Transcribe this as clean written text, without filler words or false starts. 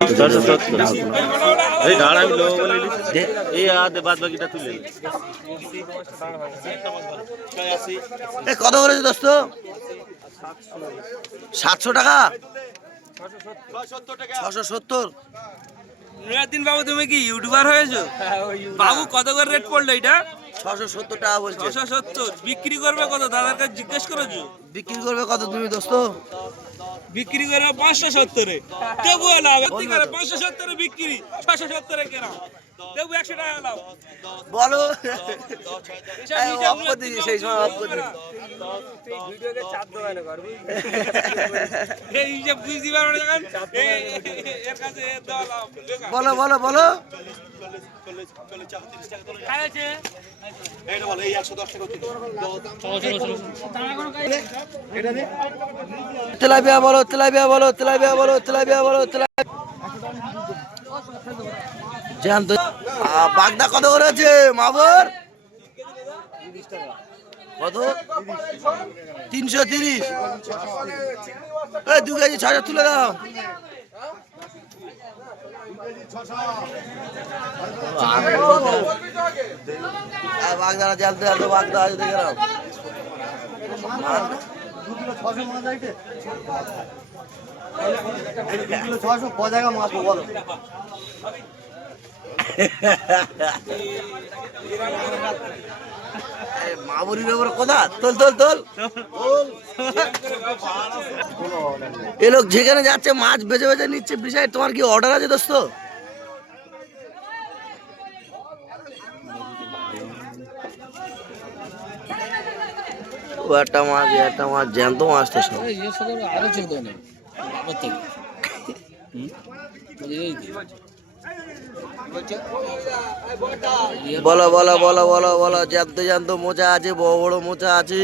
কত করেছে দোস্ত? 700 টাকা, 670। নুরুদ্দিন বাবু তুমি কি ইউটিউবার হয়েছো? বাবু কত করে রেট পড়লো এটা? 670 টাকা বলছে। 670 বিক্রি করবে কত? দাদার কাছে জিজ্ঞেস করেছো? বিক্রি করবে কত তুমি দোস্ত? বিক্রি করবে 570-এ। তবু লাভ, 570-এ বিক্রি, 670-এ কেনা, তবু 100 টাকা লাভ। বলো সেই সময় এই যে বুঝতে পারো না, এর কাছে দেওয়া লাভ। বলো বলো বলো। তেলাপিয়া বলো, তেলাপিয়া বলো, তেলাপিয়া বলো, তেলাপিয়া বলো, জানতো। বাগদা কত করে আছে মাবর? কত? 330। 2 কেজি 600 তুলে দাও। বাগদারা জানতে জানতো বাগদা আছে দেখে নাও। 600 পজাগা মাছ বলো। মামুরির ব্যাপারে কথা। তোল তোল তোল। এ লোক যেখানে যাচ্ছে মাছ বেজে বেজে নিচ্ছে। বিষয় তোমার কি অর্ডার আছে দোস্ত? একটা মাছ, একটা মাছ, জ্যান্ত মাছ তো সব। বলো বলো বলো বলো বলো। জ্যান্ত জ্যান্ত মোচা আছে, বড় বড় মোচা আছে।